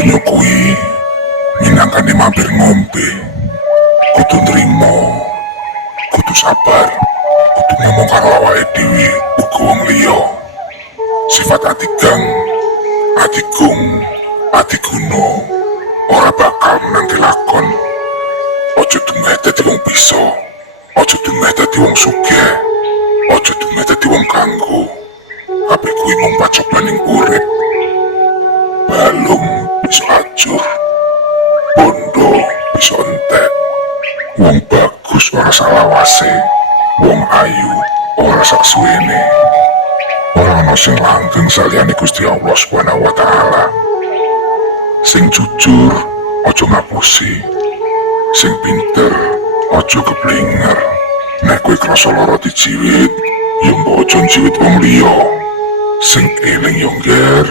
donya kuwi minangkane mampir ngombe, kudu nrimo, kudu sabar, kudu ngomong karo awake dhewe uga wong liya. Sifat atigang, atigung, atiguna ora bakal menanti lakon. Ojo dumeh dadi wong bisa, ojo dumeh dadi wong sugih, ojo dumeh dadi wong kanggo. Kabeh kuwi mung pacobaning urip. Balung bisa ajur, bondo bisa entek. Wong bagus ora salawase, wong ayu ora sak suwene. Ora ana sing langgeng saliyane Gusti Allah Subhanahu wa taala. Sing jujur aja ngapusi, sing pinter aja keblinger. Nek kowe krasa lara dijiwit, ya mbok aja njiwit wong liya. Sing eling yo ngger,